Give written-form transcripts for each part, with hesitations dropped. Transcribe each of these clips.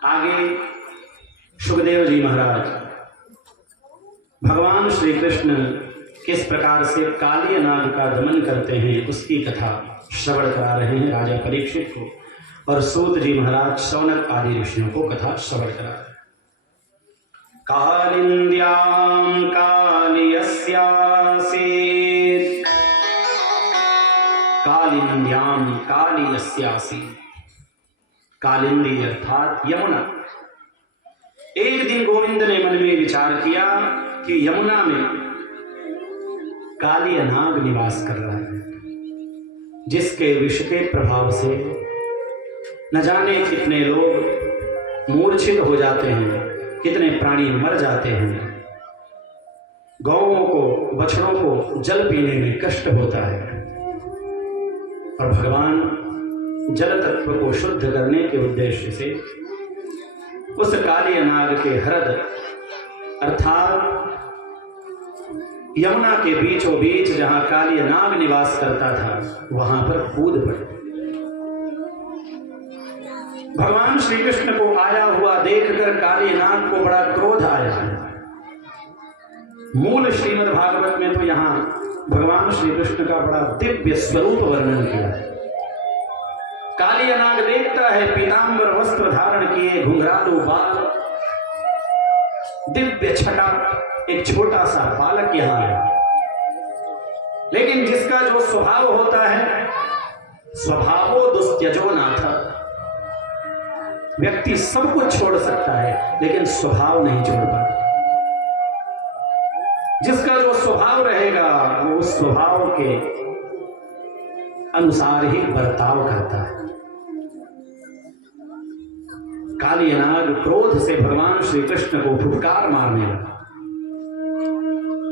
आगे सुखदेव जी महाराज भगवान श्री कृष्ण किस प्रकार से कालिय नाग का दमन करते हैं उसकी कथा श्रवण करा रहे हैं राजा परीक्षित को, और सूत जी महाराज शौनक आदि ऋषियों को कथा श्रवण करा रहे हैं। कालिंद्यां कालियस्यासीत्, कालिंद्यां कालियस्यासीत्, कालिंदी अर्थात यमुना। एक दिन गोविंद ने मन में विचार किया कि यमुना में कालिय नाग निवास कर रहा है, जिसके विष के प्रभाव से न जाने कितने लोग मूर्छित हो जाते हैं, कितने प्राणी मर जाते हैं। गौओं को, बछड़ों को जल पीने में कष्ट होता है, और भगवान जल तत्व को शुद्ध करने के उद्देश्य से उस कालिय नाग के हृदय अर्थात यमुना के बीचों बीच जहां कालिय नाग निवास करता था वहां पर कूद पड़े। भगवान श्री कृष्ण को आया हुआ देखकर कालिय नाग को बड़ा क्रोध आया। मूल श्रीमद् भागवत में तो यहां भगवान श्री कृष्ण का बड़ा दिव्य स्वरूप वर्णन किया है। कालिय नाग देखता है पीतांबर वस्त्र धारण किए, घुंघरालू बाल, दिव्य छटा, एक छोटा सा बालक यहां है। लेकिन जिसका जो स्वभाव होता है, स्वभावो दुस्त्यजो नाथ, व्यक्ति सब कुछ छोड़ सकता है लेकिन स्वभाव नहीं छोड़ पाता। जिसका जो स्वभाव रहेगा वो उस स्वभाव के अनुसार ही बर्ताव करता है। कालिय नाग क्रोध से भगवान श्री कृष्ण को फुटकार मारने लगा।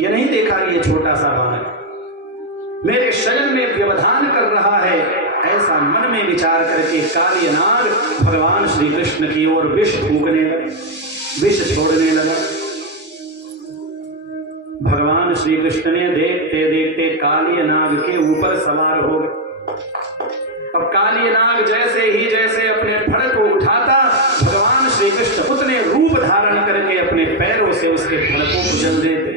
यह नहीं देखा ये छोटा सा बालक मेरे शरण में व्यवधान कर रहा है, ऐसा मन में विचार करके कालिय नाग भगवान श्री कृष्ण की ओर विष फूंकने लगा, विष छोड़ने लगा। भगवान श्री कृष्ण ने देखते देखते कालिय नाग के ऊपर सवार हो गए। अब कालिय नाग जैसे अपने फड़ को उठाता, भगवान श्री कृष्ण उतने रूप धारण करके अपने पैरों से उसके फड़ को कुचल देते।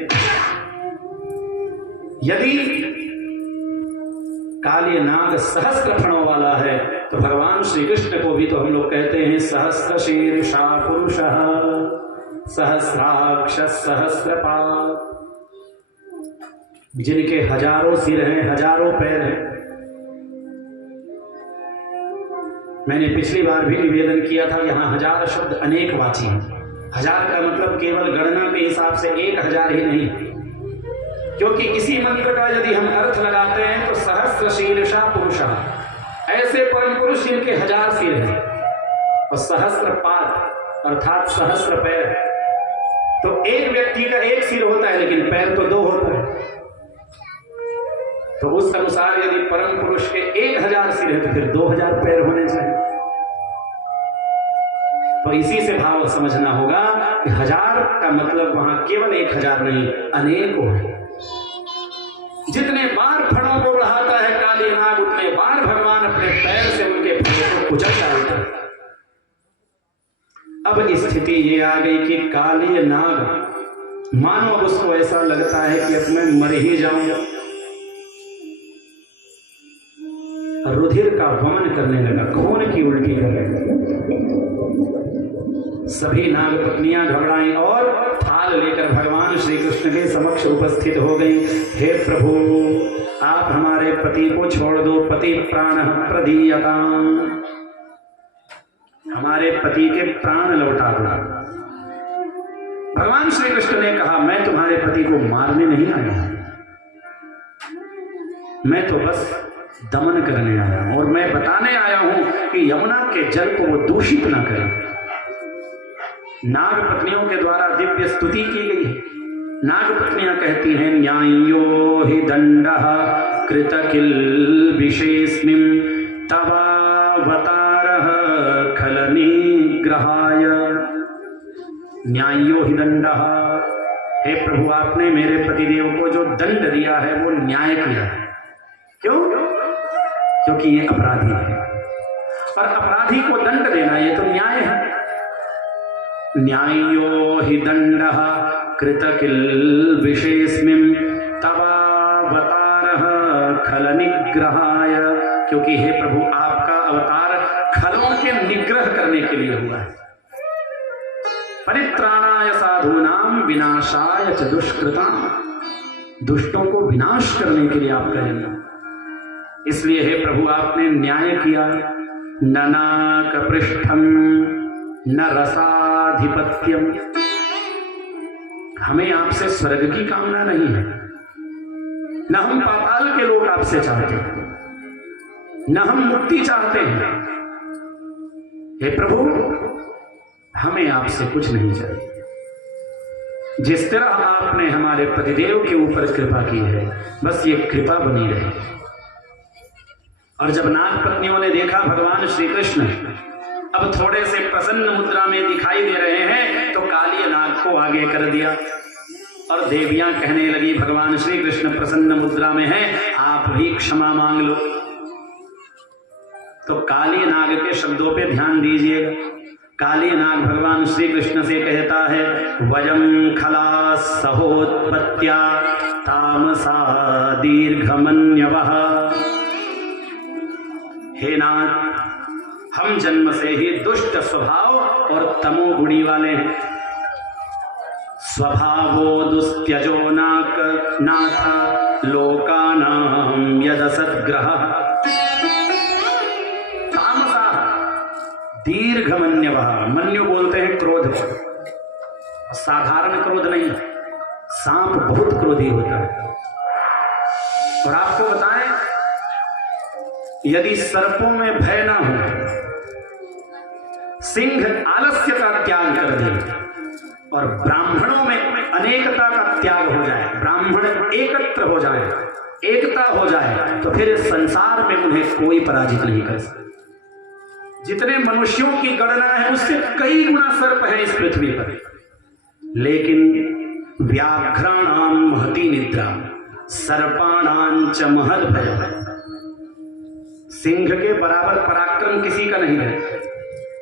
यदि कालिय नाग सहस्त्र फणों वाला है तो भगवान श्री कृष्ण को भी तो हम लोग कहते हैं सहस्र शीर्षा पुरुषः सहस्राक्षस सहस्रपाद, जिनके हजारों सिर हैं, हजारों पैर हैं। मैंने पिछली बार भी निवेदन किया था, यहां हजार शब्द अनेकवाची है। हजार का मतलब केवल गणना के हिसाब से 1000 ही नहीं, क्योंकि इसी मंत्र का यदि हम अर्थ लगाते हैं तो सहस्र शीर्षा पुरुषः, ऐसे परम पुरुष जिनके 1000 सिर हैं, और सहस्र पाद अर्थात सहस्र पैर। तो एक व्यक्ति का एक सिर होता है लेकिन पैर तो 2 होता है। तो उस अनुसार यदि परम पुरुष के 1000 सिर है तो फिर 2000 पैर होने चाहिए। तो इसी से भाव समझना होगा कि 1000 का मतलब वहां केवल 1000 नहीं, अनेकों है। जितने बार फणों को बढ़ाता है कालिय नाग, उतने बार भगवान अपने पैर से उनके फणों को कुचल डालता है। अब स्थिति ये आ गई कि कालिय नाग मानो अब उसको ऐसा लगता है कि अब मैं मर ही जाऊंगा, रुधिर का वमन करने लगा, खून की उल्टी करने लगा। सभी नाग पत्नियां घबराई और थाल लेकर भगवान श्री कृष्ण के समक्ष उपस्थित हो गई। हे प्रभु, आप हमारे पति को छोड़ दो, पति प्राण प्रदीयताम, हमारे पति के प्राण लौटा दो। भगवान श्री कृष्ण ने कहा, मैं तुम्हारे पति को मारने नहीं आया, मैं तो बस दमन करने आया हूं, और मैं बताने आया हूं कि यमुना के जल को वो दूषित ना करें। नाग पत्नियों के द्वारा दिव्य स्तुति की गई है। नाग पत्नियां कहती हैं, न्यायो हि दंडः कृत किल विशेषमिं तवावतारः खल निग्रहाय। न्यायो हि दंडः, हे प्रभु आपने मेरे पतिदेव को जो दंड दिया है वो न्याय किया है। क्यों? क्योंकि ये अपराधी है, और अपराधी को दंड देना ये तो न्याय है। न्यायो हि दंडः कृत किल्बिषेऽस्मिन् तवावतारः खल निग्रहाय। क्योंकि हे प्रभु आपका अवतार खलों के निग्रह करने के लिए हुआ है। परित्राणाय साधूनां विनाशाय च दुष्कृतां, दुष्टों को विनाश करने के लिए आपका जन्म। इसलिए हे प्रभु आपने न्याय किया। न नाकपृष्ठम न रसाधिपत्यम, हमें आपसे स्वर्ग की कामना नहीं है, न हम पाताल के लोग आपसे चाहते हैं, न हम मुक्ति चाहते हैं। हे प्रभु हमें आपसे कुछ नहीं चाहिए। जिस तरह आपने हमारे पतिदेव के ऊपर कृपा की है, बस ये कृपा बनी रहे। और जब नाग पत्नियों ने देखा भगवान श्री कृष्ण अब थोड़े से प्रसन्न मुद्रा में दिखाई दे रहे हैं, तो काली नाग को आगे कर दिया और देवियां कहने लगी भगवान श्री कृष्ण प्रसन्न मुद्रा में हैं, आप भी क्षमा मांग लो। तो काली नाग के शब्दों पे ध्यान दीजिएगा। काली नाग भगवान श्री कृष्ण से कहता है, वयम खला सहोत्पत्त्या तामसा दीर्घमन्यवः। हे नाग, हम जन्म से ही दुष्ट स्वभाव और तमोगुणी वाले हैं। स्वभावो दुस्त्यजो नाथ लोकानां यदसद्ग्रह। तामसा दीर्घमन्यवः, मन्यु बोलते हैं क्रोध को, साधारण क्रोध नहीं, सांप बहुत क्रोधी होता है। और आपको बताएं, यदि सर्पों में भय ना हो, सिंह आलस्य का त्याग कर दे और ब्राह्मणों में अनेकता का त्याग हो जाए, ब्राह्मण एकत्र हो जाए, एकता हो जाए, तो फिर इस संसार में उन्हें कोई पराजित नहीं कर सकता। जितने मनुष्यों की गणना है उससे कई गुना सर्प है इस पृथ्वी पर। लेकिन व्याघ्राणां महती निद्रा सर्पाणां च महद भय। सिंह के बराबर पराक्रम किसी का नहीं है।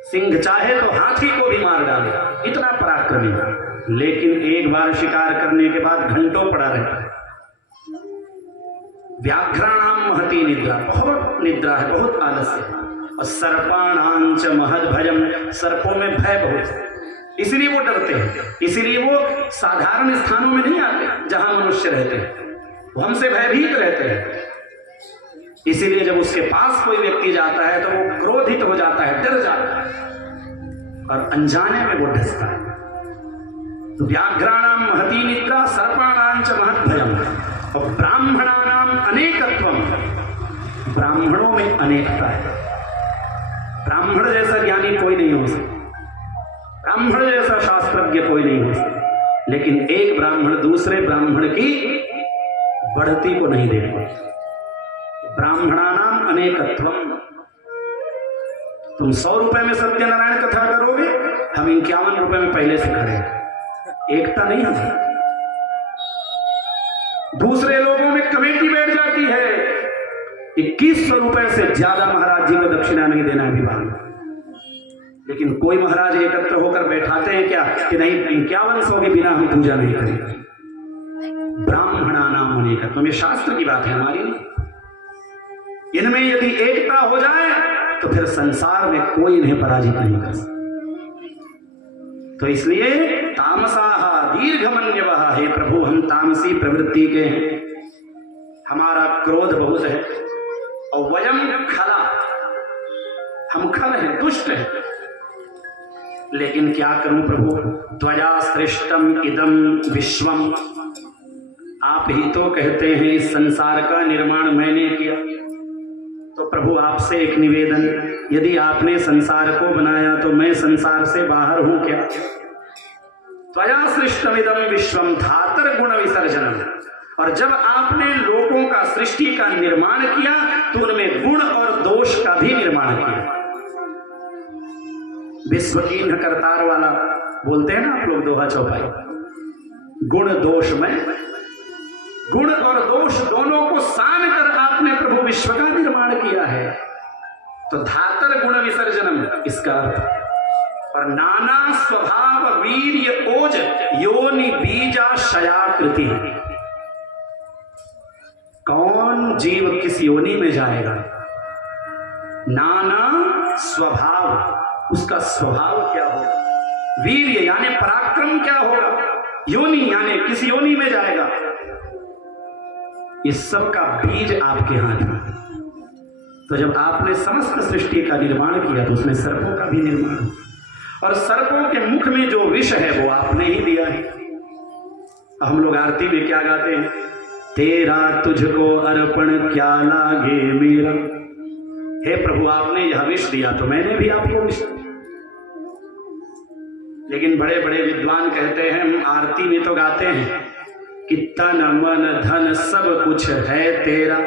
सिंह चाहे तो हाथी को भी मार डाले, इतना पराक्रमी है। लेकिन एक बार शिकार करने के बाद घंटों पड़ा रहता है। व्याघ्राणां महती निद्रा, बहुत निद्रा है, बहुत आलस्य है। और सर्पाणां च महद भयम, सर्पों में भय बहुत है, इसलिए वो डरते हैं, इसलिए वो साधारण स्थानों में नहीं आते जहां मनुष्य रहते हैं, वो हमसे भयभीत रहते हैं। इसीलिए जब उसके पास कोई व्यक्ति जाता है तो वो क्रोधित हो जाता है, डर जाता है और अनजाने में वो डसता है। तो व्याघ्राणां महती निद्रा सर्पाणां च महत् भयम्। और ब्राह्मणानां अनेकत्वम्, ब्राह्मणों में अनेकता है। ब्राह्मण जैसा ज्ञानी कोई नहीं हो सकता, ब्राह्मण जैसा शास्त्रज्ञ कोई नहीं हो सकता, लेकिन एक ब्राह्मण दूसरे ब्राह्मण की बढ़ती को नहीं देख पाता। ब्राह्मणानां अनेकत्वम्। तुम 100 रुपए में सत्यनारायण कथा करोगे, हम 51 रुपए में पहले से खड़े हैं। एकता नहीं है। दूसरे लोगों में कमेटी बैठ जाती है, 2100 रुपए से ज्यादा महाराज जी को दक्षिणा नहीं देना है विवाह में। लेकिन कोई महाराज एकत्र होकर बैठाते हैं क्या कि नहीं 5100 के बिना हम पूजा नहीं करेंगे। ब्राह्मणानां अनेकत्वम्, ये शास्त्र की बात है, हमारी नहीं। इनमें यदि एकता हो जाए तो फिर संसार में कोई इन्हें पराजित नहीं कर सकता। तो इसलिए तामसाः दीर्घमन्यवः, हे प्रभु हम तामसी प्रवृत्ति के हैं, हमारा क्रोध बहुत है। और वयम खला, हम खल हैं, दुष्ट हैं। लेकिन क्या करूं प्रभु, त्वया सृष्टम इदम विश्वम, आप ही तो कहते हैं इस संसार का निर्माण मैंने किया। तो प्रभु आपसे एक निवेदन, यदि आपने संसार को बनाया तो मैं संसार से बाहर हूं क्या? त्वया सृष्टमिदं विश्वम धातर गुण विसर्जनम। और जब आपने लोगों का, सृष्टि का निर्माण किया तो उनमें गुण और दोष का भी निर्माण किया। विश्व की करतार वाला बोलते हैं ना आप लोग दोहा चौपाई, गुण दोष में, गुण और दोष दोनों को सान कर आपने प्रभु विश्व का निर्माण किया है। तो धातर गुण विसर्जनम, इसका अर्थ और नाना स्वभाव वीर्य ओज योनि बीजाशयाकृति। कौन जीव किस योनि में जाएगा? नाना स्वभाव, उसका स्वभाव क्या होगा? वीर्य यानी पराक्रम क्या होगा? योनि यानी किस योनि में जाएगा? इस सब का बीज आपके हाथ में। तो जब आपने समस्त सृष्टि का निर्माण किया तो उसमें सर्पों का भी निर्माण, और सर्पों के मुख में जो विष है वो आपने ही दिया है। हम लोग आरती में क्या गाते हैं? तेरा तुझको अर्पण क्या लागे मेरा। हे प्रभु, आपने यह विष दिया तो मैंने भी आपको विष दिया। लेकिन बड़े बड़े विद्वान कहते हैं, हम आरती में तो गाते हैं कि तन मन धन सब कुछ है तेरा,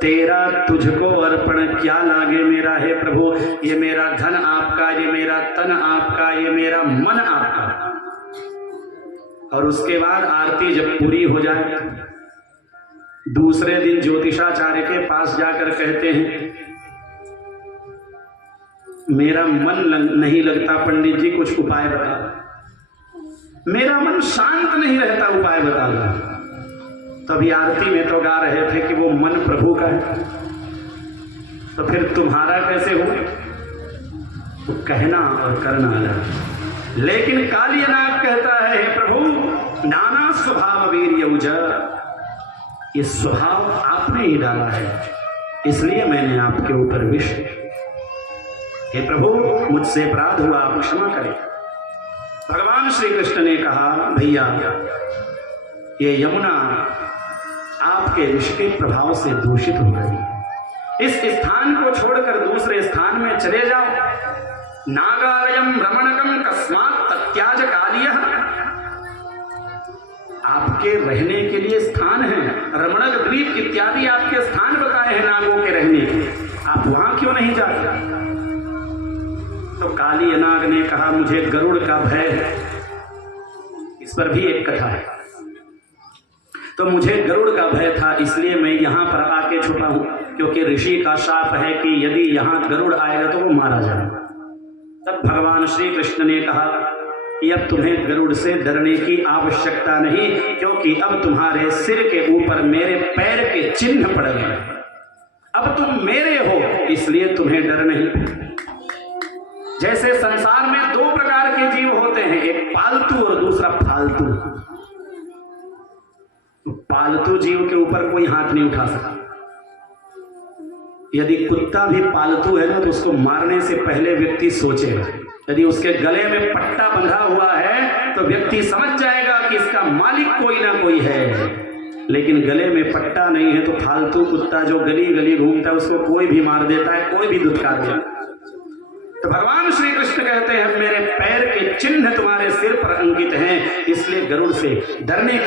तेरा तुझको अर्पण क्या लागे मेरा। हे प्रभु, ये मेरा धन आपका, ये मेरा तन आपका, ये मेरा मन आपका। और उसके बाद आरती जब पूरी हो जाए, दूसरे दिन ज्योतिषाचार्य के पास जाकर कहते हैं, मेरा मन नहीं लगता पंडित जी, कुछ उपाय बता। मेरा मन शांत नहीं रहता, उपाय बता दो। तभी आरती में तो गा रहे थे कि वो मन प्रभु का है, तो फिर तुम्हारा कैसे हो? तो कहना और करना अलग। लेकिन कालियनाग कहता है, हे प्रभु, नाना स्वभाव वीर्यौज, ये स्वभाव आपने ही डाला है, इसलिए मैंने आपके ऊपर विष। हे प्रभु, मुझसे अपराध हुआ, आप क्षमा करें। भगवान श्री कृष्ण ने कहा, भैया ये यमुना आपके विष के प्रभाव से दूषित हो गई, इस स्थान को छोड़कर दूसरे स्थान में चले जाओ। नागालयम रमणकम कस्मात् तत्याज कालियः, आपके रहने के लिए स्थान है, रमणक द्वीप इत्यादि आपके स्थान बताए हैं नागों के रहने के, आप वहां क्यों नहीं जाते? तो कालियनाग ने कहा, मुझे गरुड़ का भय है। इस पर भी एक कथा है। तो मुझे गरुड़ का भय था, इसलिए मैं यहां पर आके छुपा हूं, क्योंकि ऋषि का शाप है कि यदि यहां गरुड़ आएगा तो वो मारा जाएगा। तब भगवान श्री कृष्ण ने कहा कि अब तुम्हें गरुड़ से डरने की आवश्यकता नहीं, क्योंकि अब तुम्हारे सिर के ऊपर मेरे पैर के चिन्ह पड़ गए। अब तुम मेरे हो, इसलिए तुम्हें डर नहीं। जैसे संसार में दो प्रकार के जीव होते हैं, एक पालतू और दूसरा फालतू। पालतू जीव के ऊपर कोई हाथ नहीं उठा सकता। यदि कुत्ता भी पालतू है ना, तो उसको मारने से पहले व्यक्ति सोचेगा। यदि उसके गले में पट्टा बंधा हुआ है तो व्यक्ति समझ जाएगा कि इसका मालिक कोई ना कोई है। लेकिन गले में पट्टा नहीं है तो फालतू कुत्ता जो गली गली घूमता है उसको कोई भी मार देता है, कोई भी दुत्कार देता है। तो भगवान श्री कृष्ण कहते हैं, मेरे पैर के चिन्ह तुम्हारे सिर पर अंकित हैं, इसलिए गरुड़ से डरने की